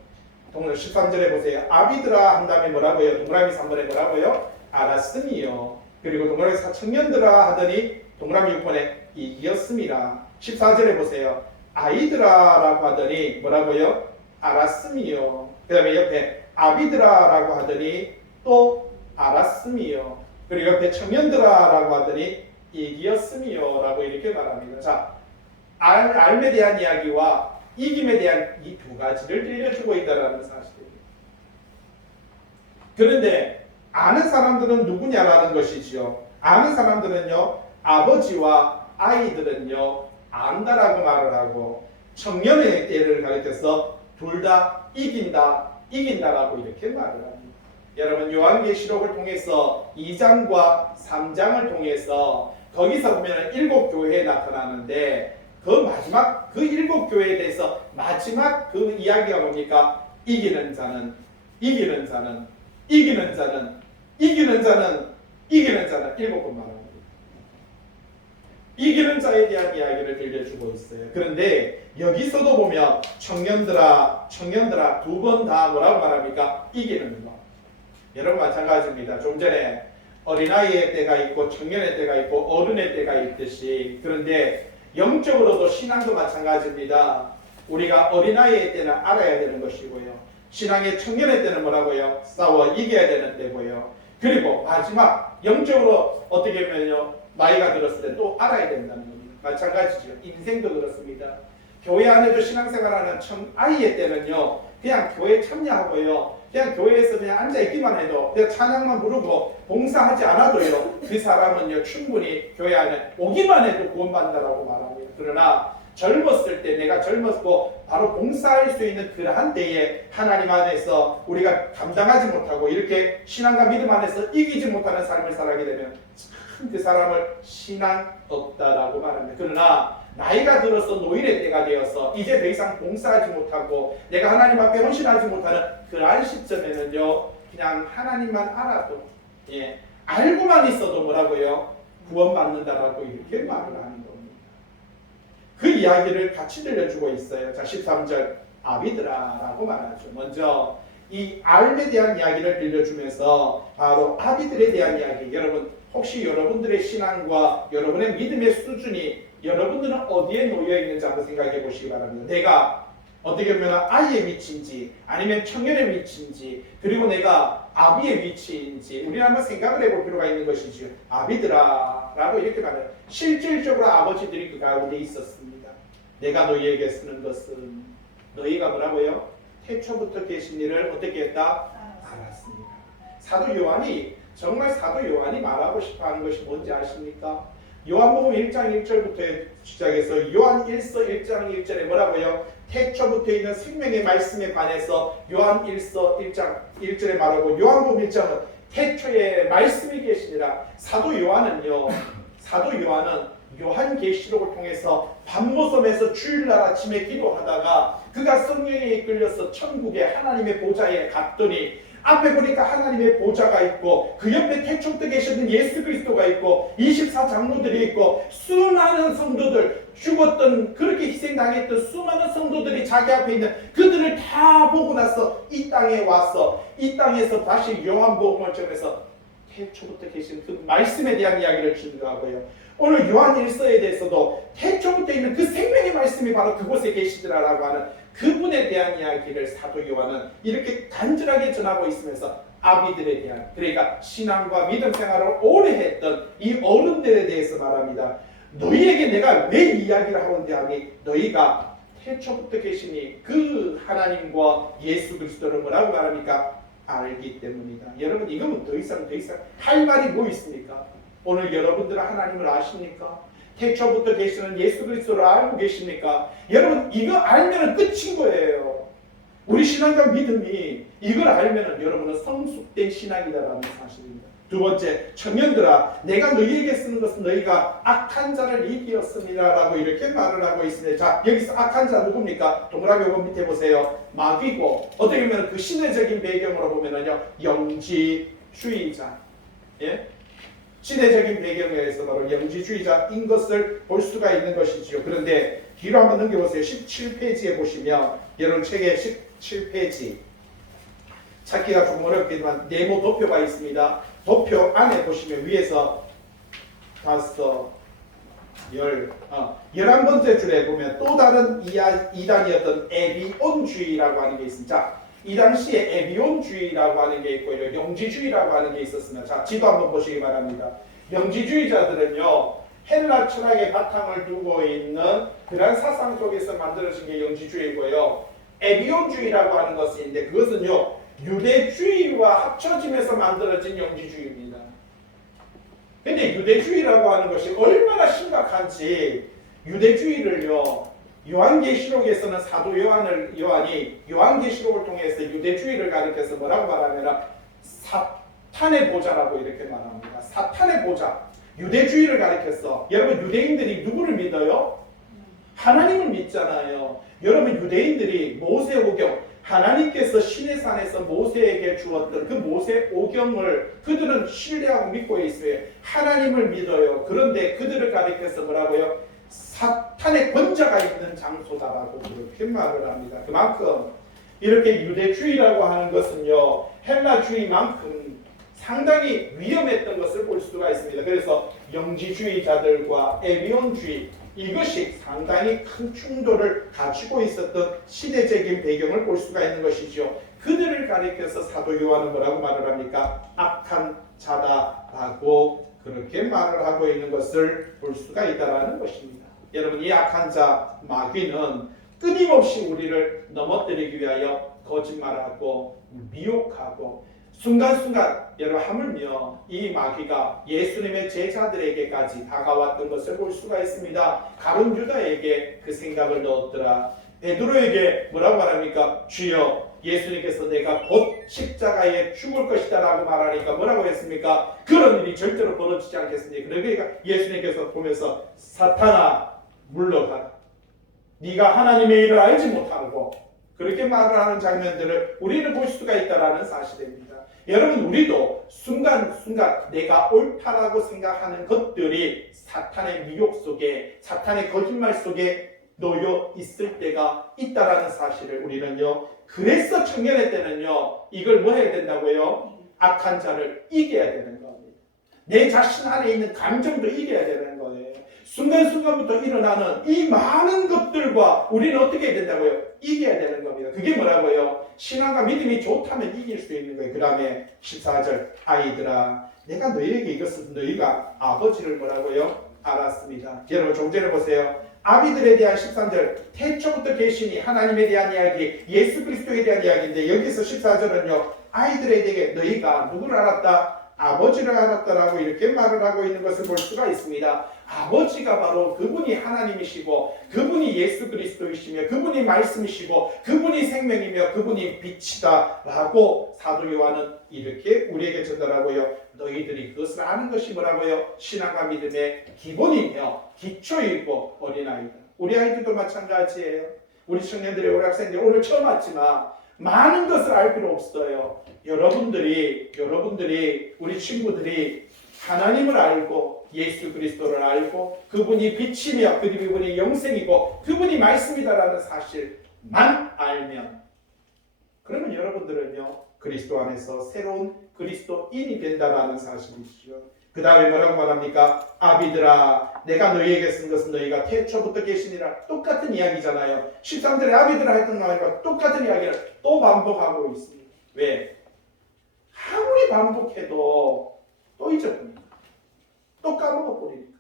13절에 보세요. 아비들아 한 다음에 뭐라고요? 동그라미 3번에 뭐라고요? 알았음이요. 그리고 동그라미 4 청년들아 하더니 동그라미 6번에 이기었음이라. 14절에 보세요. 아이들아라고 하더니 뭐라고요? 알았음이요. 그 다음에 옆에 아비들아라고 하더니 또 알았음이요. 그리고 옆에 청년들아라고 하더니 이기었음이요 라고 이렇게 말합니다. 자, 알에 대한 이야기와 이김에 대한 이 두 가지를 들려주고 있다는 사실입니다. 그런데 아는 사람들은 누구냐라는 것이지요. 아는 사람들은요, 아버지와 아이들은요 안다라고 말을 하고, 청년의 때를 가리켜서 둘 다 이긴다라고 이렇게 말을 합니다. 여러분, 요한계시록을 통해서 2장과 3장을 통해서 거기서 보면 7교회에 나타나는데, 그 마지막 그 7교회에 대해서 마지막 그 이야기가 뭡니까? 이기는 자는 일곱 번 말합니다. 이기는 자에 대한 이야기를 들려주고 있어요. 그런데 여기서도 보면 청년들아 두 번 다 뭐라고 말합니까? 이기는 것. 여러분 마찬가지입니다. 좀 전에 어린아이의 때가 있고 청년의 때가 있고 어른의 때가 있듯이, 그런데 영적으로도 신앙도 마찬가지입니다. 우리가 어린아이의 때는 알아야 되는 것이고요, 신앙의 청년의 때는 뭐라고요? 싸워 이겨야 되는 때고요. 그리고 마지막 영적으로 어떻게 보면요, 나이가 들었을 때 또 알아야 된다는 겁니다. 마찬가지죠. 인생도 그렇습니다. 교회 안에도 신앙생활하는 아이의 때는요, 그냥 교회 참여하고요, 그냥 교회에서 그냥 앉아있기만 해도, 그냥 찬양만 부르고 봉사하지 않아도요, 그 사람은요 충분히 교회 안에 오기만 해도 구원받는다라고 말합니다. 그러나 젊었을 때, 내가 젊었고 바로 봉사할 수 있는 그러한 때에 하나님 안에서 우리가 감당하지 못하고 이렇게 신앙과 믿음 안에서 이기지 못하는 삶을 살게 되면 참 그 사람을 신앙 없다라고 말합니다. 그러나 나이가 들어서 노인의 때가 되어서 이제 더 이상 봉사하지 못하고 내가 하나님 앞에 헌신하지 못하는 그러한 시점에는요, 그냥 하나님만 알아도, 알고만 있어도 뭐라고요? 구원받는다라고 이렇게 말을 하는 겁니다. 그 이야기를 같이 들려주고 있어요. 자, 13절 아비들아라고 말하죠. 먼저 이 알에 대한 이야기를 들려주면서 바로 아비들에 대한 이야기. 여러분, 혹시 여러분들의 신앙과 여러분의 믿음의 수준이 여러분들은 어디에 놓여 있는지 한번 생각해 보시기 바랍니다. 내가 어떻게 보면 아이의 위치인지 아니면 청년의 위치인지, 그리고 내가 아비의 위치인지 우리는 한번 생각을 해볼 필요가 있는 것이죠. 아비들아 라고 이렇게 말해요. 실질적으로 아버지들이 그 가운데 있었습니다. 내가 너희에게 쓰는 것은 너희가 뭐라고요? 태초부터 계신 일을 어떻게 했다? 알았습니다. 사도 요한이 정말 사도 요한이 말하고 싶어하는 것이 뭔지 아십니까? 요한복음 1장 1절부터 시작해서 요한 1서 1장 1절에 뭐라고요? 태초부터 있는 생명의 말씀에 관해서 요한 1서 1장 1절에 말하고, 요한복음 1장은 태초에 말씀이 계시니라. 사도 요한은 요한계시록을 통해서 밤모섬에서 주일날 아침에 기도하다가 그가 성령에 이끌려서 천국의 하나님의 보좌에 갔더니 앞에 보니까 하나님의 보좌가 있고 그 옆에 태초부터 계셨던 예수 그리스도가 있고 24장로들이 있고 수많은 성도들, 죽었던, 그렇게 희생당했던 수많은 성도들이 자기 앞에 있는 그들을 다 보고 나서 이 땅에 와서 이 땅에서 다시 요한복음을 통해서 태초부터 계신 그 말씀에 대한 이야기를 증거하고요. 오늘 요한 1서에 대해서도 태초부터 있는 그 생명의 말씀이 바로 그곳에 계시더라라고 하는 그분에 대한 이야기를 사도 요한은 이렇게 간절하게 전하고 있으면서 아비들에 대한, 그러니까 신앙과 믿음 생활을 오래 했던 이 어른들에 대해서 말합니다. 너희에게 내가 왜 이야기를 하는데 하니 너희가 태초부터 계시니 그 하나님과 예수 그리스도를 뭐라고 말합니까? 알기 때문이다. 여러분, 이거는 더 이상 할 말이 뭐 있습니까? 오늘 여러분들은 하나님을 아십니까? 태초부터 계시는 예수 그리스도를 알고 계십니까? 여러분, 이거 알면 끝인 거예요. 우리 신앙과 믿음이 이걸 알면 여러분은 성숙된 신앙이다라는 사실입니다. 두 번째, 청년들아, 내가 너희에게 쓰는 것은 너희가 악한 자를 이기었습니다라고 이렇게 말을 하고 있습니다. 자, 여기서 악한 자 누굽니까? 동그라미 5번 밑에 보세요. 마귀고, 어떻게 보면 그 시대적인 배경으로 보면은요, 영지주의자. 예? 시대적인 배경에서 바로 영지주의자인 것을 볼 수가 있는 것이지요. 그런데 뒤로 한번 넘겨보세요. 17페이지에 보시면, 여러분 책의 17페이지 찾기가 조금 어렵겠지만 네모 도표가 있습니다. 도표 안에 보시면 위에서 11번째 줄에 보면 또 다른 이단이었던 에비온주의라고 하는 게 있습니다. 자, 이 당시에 에비온주의라고 하는 게 있고 영지주의라고 하는 게 있었습니다. 자, 지도 한번 보시기 바랍니다. 영지주의자들은요, 헬라 철학의 바탕을 두고 있는 그런 사상 속에서 만들어진 게 영지주의고요. 에비온주의라고 하는 것이 있는데 그것은요, 유대주의와 합쳐지면서 만들어진 영지주의입니다. 근데 유대주의라고 하는 것이 얼마나 심각한지 유대주의를요, 요한계시록에서는 사도 요한이 요한계시록을 통해서 유대주의를 가리켜서 뭐라고 말하냐면 사탄의 보좌라고 이렇게 말합니다. 사탄의 보좌. 유대주의를 가리켜서 여러분 유대인들이 누구를 믿어요? 하나님을 믿잖아요. 여러분 유대인들이 모세 오경, 하나님께서 시내산에서 모세에게 주었던 그 모세 오경을 그들은 신뢰하고 믿고 있어요. 하나님을 믿어요. 그런데 그들을 가리켜서 뭐라고요? 사탄의 권자가 있는 장소다라고 그렇게 말을 합니다. 그만큼 이렇게 유대주의라고 하는 것은요, 헬라주의만큼 상당히 위험했던 것을 볼 수가 있습니다. 그래서 영지주의자들과 에비온주의, 이것이 상당히 큰 충돌을 가지고 있었던 시대적인 배경을 볼 수가 있는 것이죠. 그들을 가리켜서 사도 요한은 뭐라고 말을 합니까? 악한 자다라고 그렇게 말을 하고 있는 것을 볼 수가 있다는 것입니다. 여러분, 이 악한 자 마귀는 끊임없이 우리를 넘어뜨리기 위하여 거짓말하고 미혹하고 순간순간 여러분 하물며 이 마귀가 예수님의 제자들에게까지 다가왔던 것을 볼 수가 있습니다. 가룟 유다에게 그 생각을 넣었더라. 베드로에게 뭐라고 말합니까? 주여, 예수님께서 내가 곧 십자가에 죽을 것이다 라고 말하니까 뭐라고 했습니까? 그런 일이 절대로 벌어지지 않겠습니다. 그러니까 예수님께서 보면서 사탄아 물러가라. 네가 하나님의 일을 알지 못하고 그렇게 말을 하는 장면들을 우리는 볼 수가 있다는 사실입니다. 여러분, 우리도 순간순간 내가 옳다라고 생각하는 것들이 사탄의 미혹 속에, 사탄의 거짓말 속에 놓여 있을 때가 있다라는 사실을 우리는요, 그래서 청년의 때는요, 이걸 뭐 해야 된다고요? 악한 자를 이겨야 되는 겁니다. 내 자신 안에 있는 감정도 이겨야 되는 거예요. 순간순간부터 일어나는 이 많은 것들과 우리는 어떻게 해야 된다고요? 이겨야 되는 겁니다. 그게 뭐라고요? 신앙과 믿음이 좋다면 이길 수 있는 거예요. 그 다음에 14절, 아이들아 내가 너희에게 이것은 너희가 아버지를 뭐라고요? 알았습니다. 여러분 좀 전에 보세요. 아비들에 대한 13절, 태초부터 계시니 하나님에 대한 이야기, 예수 그리스도에 대한 이야기인데 여기서 14절은요, 아이들에 대해 너희가 누구를 알았다? 아버지를 알았다라고 이렇게 말을 하고 있는 것을 볼 수가 있습니다. 아버지가 바로 그분이 하나님이시고 그분이 예수 그리스도이시며 그분이 말씀이시고 그분이 생명이며 그분이 빛이다 라고 사도 요한은 이렇게 우리에게 전달하고요. 너희들이 그것을 아는 것이 뭐라고요? 신앙과 믿음의 기본이며 기초이고 어린아이다. 우리 아이들도 마찬가지예요. 우리 청년들이 우리 학생들이 오늘 처음 왔지만 많은 것을 알 필요 없어요. 여러분들이 우리 친구들이 하나님을 알고 예수 그리스도를 알고 그분이 빛이며 그분이 영생이고 그분이 말씀이다라는 사실만 알면, 그러면 여러분들은요 그리스도 안에서 새로운 그리스도인이 된다라는 사실이시죠. 그 다음에 뭐라고 말합니까? 아비들아 내가 너희에게 쓴 것은 너희가 태초부터 계시니라. 똑같은 이야기잖아요. 13절에 아비들아 했던 말과 똑같은 이야기를 또 반복하고 있습니다. 왜? 아무리 반복해도 또 잊어버립니다. 또 까먹어버리니까.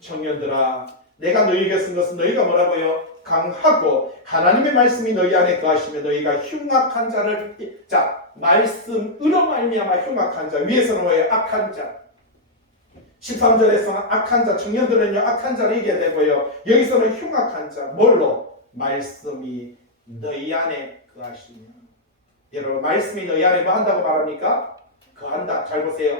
청년들아 내가 너희에게 쓴 것은 너희가 뭐라고요? 강하고 하나님의 말씀이 너희 안에 거하시며 너희가 흉악한 자를, 자 말씀으로 말미암아 흉악한 자, 위에서는 뭐예요? 악한 자. 13절에서는 악한 자, 청년들은요 악한 자를 이겨야 되고요, 여기서는 흉악한 자, 뭘로? 말씀이 너희 안에 거하시며. 여러분 말씀이 너희 안에 뭐 한다고 말합니까? 거한다. 잘 보세요.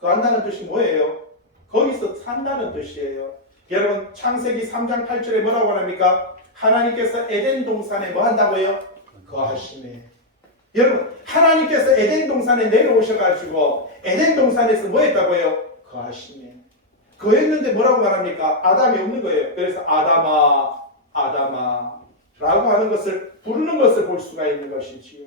거한다는 뜻이 뭐예요? 거기서 산다는 뜻이에요. 여러분 창세기 3장 8절에 뭐라고 합니까? 하나님께서 에덴 동산에 뭐 한다고요? 거하시네. 여러분 하나님께서 에덴 동산에 내려오셔가지고 에덴 동산에서 뭐 했다고요? 거하시네. 거했는데 뭐라고 말합니까? 아담이 없는 거예요. 그래서 아담아 라고 하는 것을 부르는 것을 볼 수가 있는 것이지요.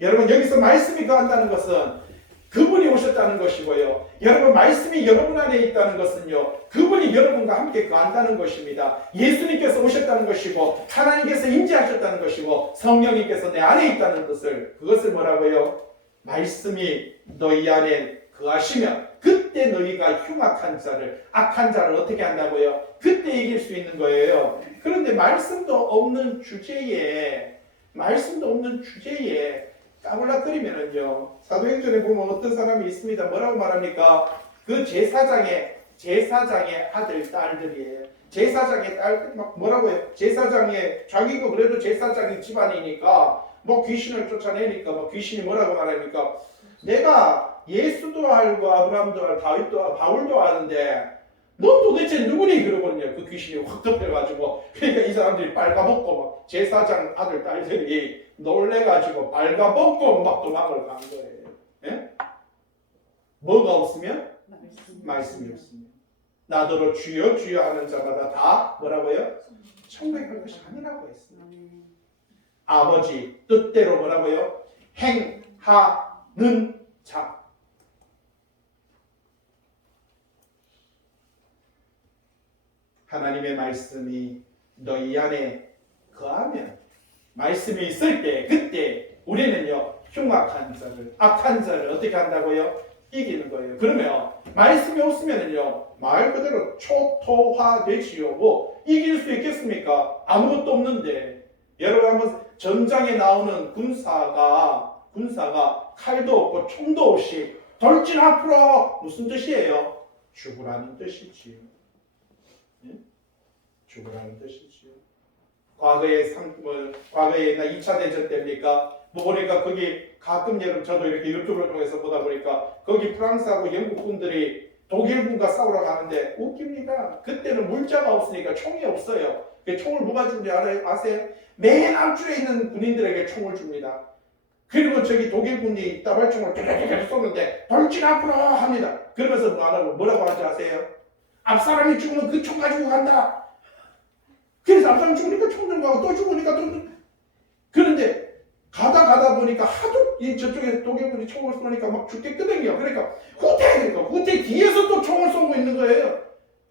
여러분 여기서 말씀이 거한다는 것은 그분이 오셨다는 것이고요. 여러분 말씀이 여러분 안에 있다는 것은요. 그분이 여러분과 함께 거한다는 것입니다. 예수님께서 오셨다는 것이고 하나님께서 임재하셨다는 것이고 성령님께서 내 안에 있다는 것을 그것을 뭐라고요? 말씀이 너희 안에 거하시면 그때 너희가 흉악한 자를 악한 자를 어떻게 한다고요? 그때 이길 수 있는 거예요. 그런데 말씀도 없는 주제에 까불락거리면은요. 사도행전에 보면 어떤 사람이 있습니다. 뭐라고 말합니까? 그 제사장의 아들 딸들이에요. 제사장의 딸 막 뭐라고요? 제사장의 자기가 그래도 제사장의 집안이니까 뭐 귀신을 쫓아내니까 뭐 귀신이 뭐라고 말합니까? 내가 예수도 알고 아브라함도 알고 다윗도 알고 바울도 아는데 넌 도대체 누구니? 그러거든요. 그 귀신이 확 덮여가지고 그러니까 이 사람들이 빨가벗고 막 제사장 아들 딸들이 놀래가지고 빨가벗고 막 도망을 간 거예요. 예? 뭐가 없으면? 말씀이 없으면. 나더러 주여 주여 하는 자마다 다 뭐라고요? 천국에 갈 것이 아니라고 했습니다. 아버지 뜻대로 뭐라고요? 행하는 자. 하나님의 말씀이 너희 안에 거하면 말씀이 있을 때 그때 우리는요 흉악한 자를 악한 자를 어떻게 한다고요? 이기는 거예요. 그러면 말씀이 없으면은요 말 그대로 초토화되지요. 뭐 이길 수 있겠습니까? 아무것도 없는데. 여러분 한번 전장에 나오는 군사가 칼도 없고 총도 없이 돌진 앞으로 무슨 뜻이에요? 죽으라는 뜻이지요. 죽으라는 뜻이지요. 과거에 2차 대전 때입니까? 뭐 보니까 거기 가끔 여러분 저도 이렇게 유튜브를 통해서 보다 보니까 거기 프랑스하고 영국 군들이 독일군과 싸우러 가는데 웃깁니다. 그때는 물자가 없으니까 총이 없어요. 총을 누가 준지 아세요? 맨 앞줄에 있는 군인들에게 총을 줍니다. 그리고 저기 독일군이 따발총을 계속 쏘는데 돌진 앞으로 합니다. 그러면서 뭐라고 하는지 아세요? 앞사람이 죽으면 그 총 가지고 간다. 그래서 앞사람이 죽으니까 총 들고 가고 또 죽으니까 또 그런데 가다 보니까 하도 이 저쪽에 독일군이 총을 쏘니까 막 죽겠거든요. 그러니까 후퇴 뒤에서 또 총을 쏘고 있는 거예요.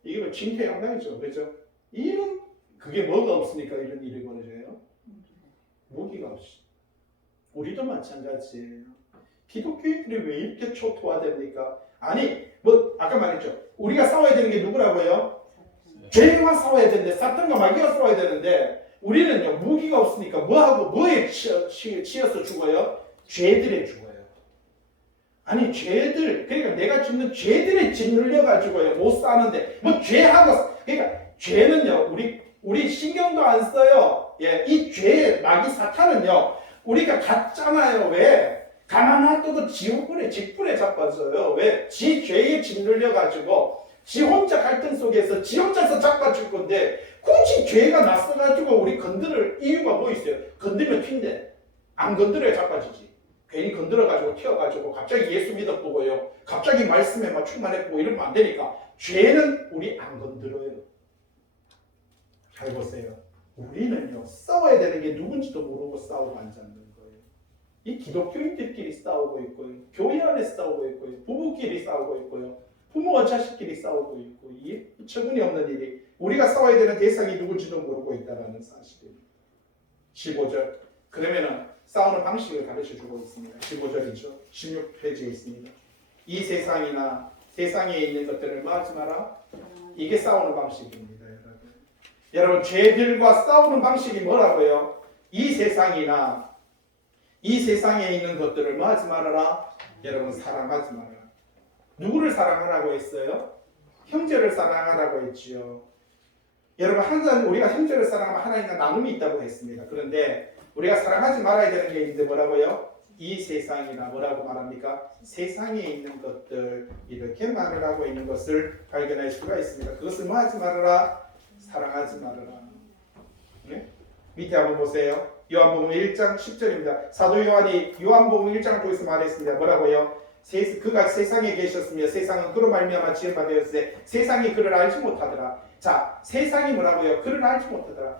이게 뭐 진퇴양난이죠. 그렇죠? 이런 그게 뭐가 없으니까 이런 일이 벌어져요? 무기가 없이. 우리도 마찬가지예요. 기독교인들이 왜 이렇게 초토화됩니까? 아니 뭐 아까 말했죠. 우리가 싸워야 되는 게 누구라고요? 죄와 싸워야 되는데 사탄과 마귀와 싸워야 되는데 우리는요 무기가 없으니까 뭐에 치여서 죽어요? 죄들에 죽어요. 아니 죄들 그러니까 내가 짓는 죄들에 짓눌려 가지고요 못 사는데 뭐 죄하고 그러니까 죄는요 우리 신경도 안 써요. 예, 이 죄 마귀 사탄은요 우리가 갔잖아요. 왜? 가만 놔둬도 지옥불에 직불에 자빠져요. 왜? 지 죄에 짓눌려 가지고 지 혼자 갈등 속에서 지 혼자서 자빠질 건데 굳이 죄가 났어가지고 우리 건드릴 이유가 뭐 있어요? 건드리면 튄데 안 건드려야 자빠지지. 괜히 건드려가지고 튀어가지고 갑자기 예수 믿어보고요. 갑자기 말씀에 막 충만해보고 이러면 안 되니까 죄는 우리 안 건드려요. 잘 보세요. 우리는요 싸워야 되는 게 누군지도 모르고 싸우고 앉아있는 거예요. 이 기독교인들끼리 싸우고 있고요. 교회 안에 싸우고 있고요. 부부끼리 싸우고 있고요. 부모와 자식끼리 싸우고 있고 이게 처분이 없는 일이 우리가 싸워야 되는 대상이 누군지도 모르고 있다는 사실입니다. 15절 그러면은 싸우는 방식을 가르쳐주고 있습니다. 15절이죠. 16페이지에 있습니다. 이 세상이나 세상에 있는 것들을 마지 마라. 이게 싸우는 방식입니다. 여러분 죄들과 싸우는 방식이 뭐라고요? 이 세상이나 이 세상에 있는 것들을 뭐 하지 말아라? 여러분 사랑하지 말아라. 누구를 사랑하라고 했어요? 형제를 사랑하라고 했지요. 여러분 항상 우리가 형제를 사랑하면 하나님과 나눔이 있다고 했습니다. 그런데 우리가 사랑하지 말아야 되는 게 있는데 뭐라고요? 이 세상이나 뭐라고 말합니까? 세상에 있는 것들 이렇게 말을 하고 있는 것을 발견할 수가 있습니다. 그것을 뭐 하지 말아라? 사랑하지 말아라. 네? 밑에 한번 보세요. 요한복음 1장 10절입니다. 사도 요한이 요한복음 1장을 통해서 말했습니다. 뭐라고요? 그가 세상에 계셨으며 세상은 그로 말미암아 지은 바 되었으되 세상이 그를 알지 못하더라. 자, 세상이 뭐라고요? 그를 알지 못하더라.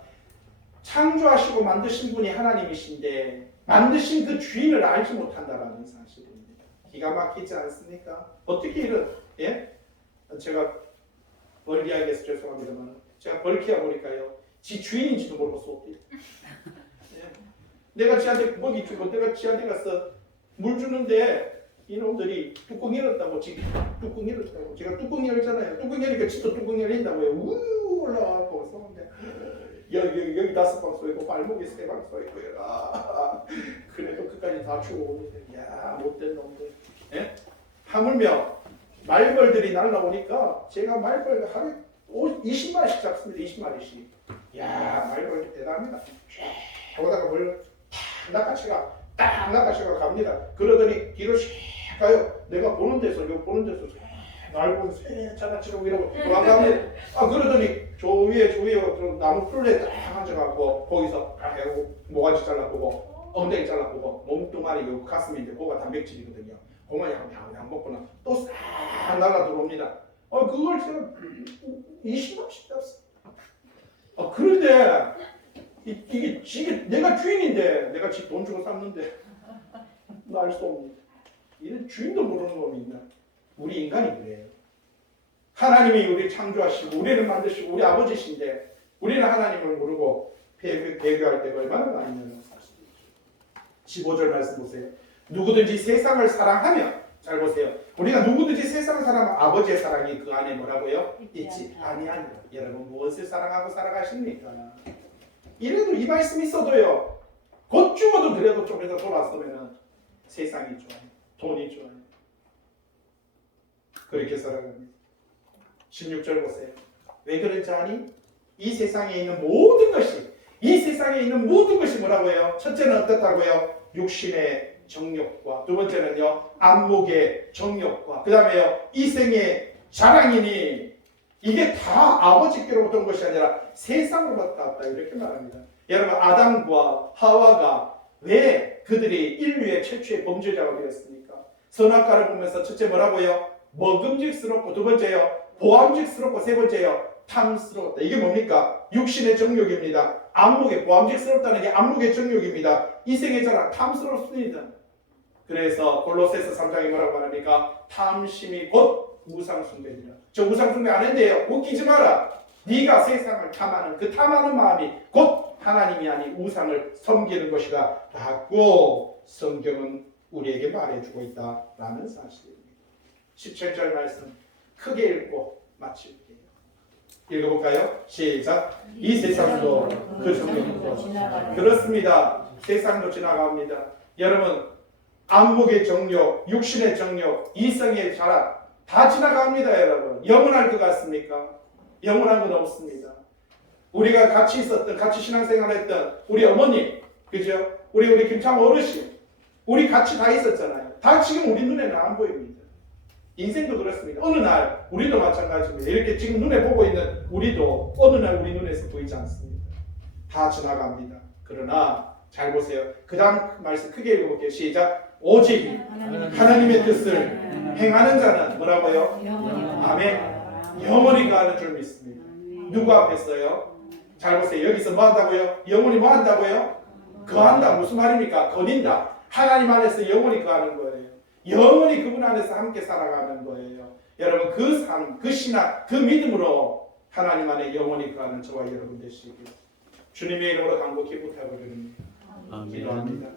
창조하시고 만드신 분이 하나님이신데 만드신 그 주인을 알지 못한다라는 사실입니다. 기가 막히지 않습니까? 어떻게 이런 제가 벌기하게서 죄송합니다만 제가 벌키야 보니까요 지 주인인지도 모르고 쏘대요. 내가 지한테 먹이 주고 내가 지한테 가서 물 주는데 이놈들이 뚜껑 열었다고 지금 뚜껑 열었다고 제가 뚜껑 열잖아요. 뚜껑 열니까 지도 뚜껑 열린다고요. 우 올라가고 쏘는데 여기 5방 쏘이고 발목에 3방 쏘이고요. 그래도 끝까지 다 주고 오는데 야 못된 놈들. 하물며 말벌들이 날라오니까 제가 말벌 하루에 20마리씩 잡습니다. 20마리씩. 야 말벌 대단합니다. 쫙 오다가 뭘 딱 낚아치가 갑니다. 그러더니 뒤로 샥 가요. 내가 보는 데서 날 보면 새 이러고 돌아가면 그러더니 저 위에 좀 나무 풀에 딱 앉아갖고 거기서 해고 모가지 잘라보고 엉덩이 잘라보고 몸뚱아리 요 가슴인데 그거가 단백질이거든요. 그만 양 먹고는 또 싹 날라 들어옵니다. 그걸 제가 20원씩 땄어. 그런데 이게 내가 주인인데 내가 집 돈 주고 샀는데 나 알 수 없는 이런 주인도 모르는 놈이 있나? 우리 인간이 그래요. 하나님이 우리를 창조하시고 우리를 만드시고 우리 아버지신데 우리는 하나님을 모르고 배교할 때가 얼마나 많이 있는 사실이죠. 15절 말씀 보세요. 누구든지 세상을 사랑하면 잘 보세요. 우리가 누구든지 세상을 사랑하면 아버지의 사랑이 그 안에 뭐라고요? 있지 아니하니라. 여러분 무엇을 사랑하고 살아가십니까? 이래도 이 말씀이 있어도요. 곧 죽어도 그래도 좀 이따 돌아서면 세상이 좋아요. 돈이 좋아요. 그렇게 살아갑니다. 16절 보세요. 왜 그런지 아니? 이 세상에 있는 모든 것이 뭐라고요? 첫째는 어떻다고요? 육신의 정욕과 두 번째는요 안목의 정욕과 그 다음에요 이생의 자랑이니 이게 다 아버지께로부터 온 것이 아니라 세상으로부터 왔다 이렇게 말합니다. 여러분 아담과 하와가 왜 그들이 인류의 최초의 범죄자가 되었습니까? 선악과를 보면서 첫째 뭐라고요? 먹음직스럽고 두 번째요 보암직스럽고 세 번째요 탐스러웠다. 이게 뭡니까? 육신의 정욕입니다. 안목의 보암직스럽다는 게 안목의 정욕입니다. 이생의 자랑 탐스럽습니다. 그래서 골로새서 3장에 뭐라고 말합니까? 탐심이 곧 우상숭배니라. 저 우상숭배 안 했는데요. 웃기지 마라. 네가 세상을 탐하는 그 탐하는 마음이 곧 하나님이 아닌 우상을 섬기는 것이다 라고 성경은 우리에게 말해주고 있다라는 사실입니다. 17절 말씀 크게 읽고 마칠게요. 읽어볼까요? 시작. 이 세상도 그 정욕도 그렇습니다. 세상도 지나갑니다. 여러분 안목의 정욕, 육신의 정욕, 이성의 자랑 다 지나갑니다. 여러분 영원할 것 같습니까? 영원한 건 없습니다. 우리가 같이 있었던 같이 신앙생활했던 우리 어머님 그죠? 우리 김창호 어르신 우리 같이 다 있었잖아요. 다 지금 우리 눈에는 안 보입니다. 인생도 그렇습니다. 어느 날 우리도 마찬가지입니다. 이렇게 지금 눈에 보고 있는 우리도 어느 날 우리 눈에서 보이지 않습니다. 다 지나갑니다. 그러나 잘 보세요. 그 다음 말씀 크게 읽어볼게요. 시작. 오직 하나님의 뜻을 행하는 자는 뭐라고요? 아멘. 영원히 가는 줄 믿습니다. 누구 앞에서요? 잘 보세요. 여기서 뭐 한다고요? 영원히 뭐 한다고요? 거한다. 무슨 말입니까? 거닌다. 하나님 안에서 영원히 거하는 거예요. 영원히 그분 안에서 함께 살아가는 거예요. 여러분 그 삶, 그 신학, 그 믿음으로 하나님 안에 영원히 거하는 저와 여러분 되시길 주님의 이름으로 간곡히 부탁을 드립니다. 기도합니다.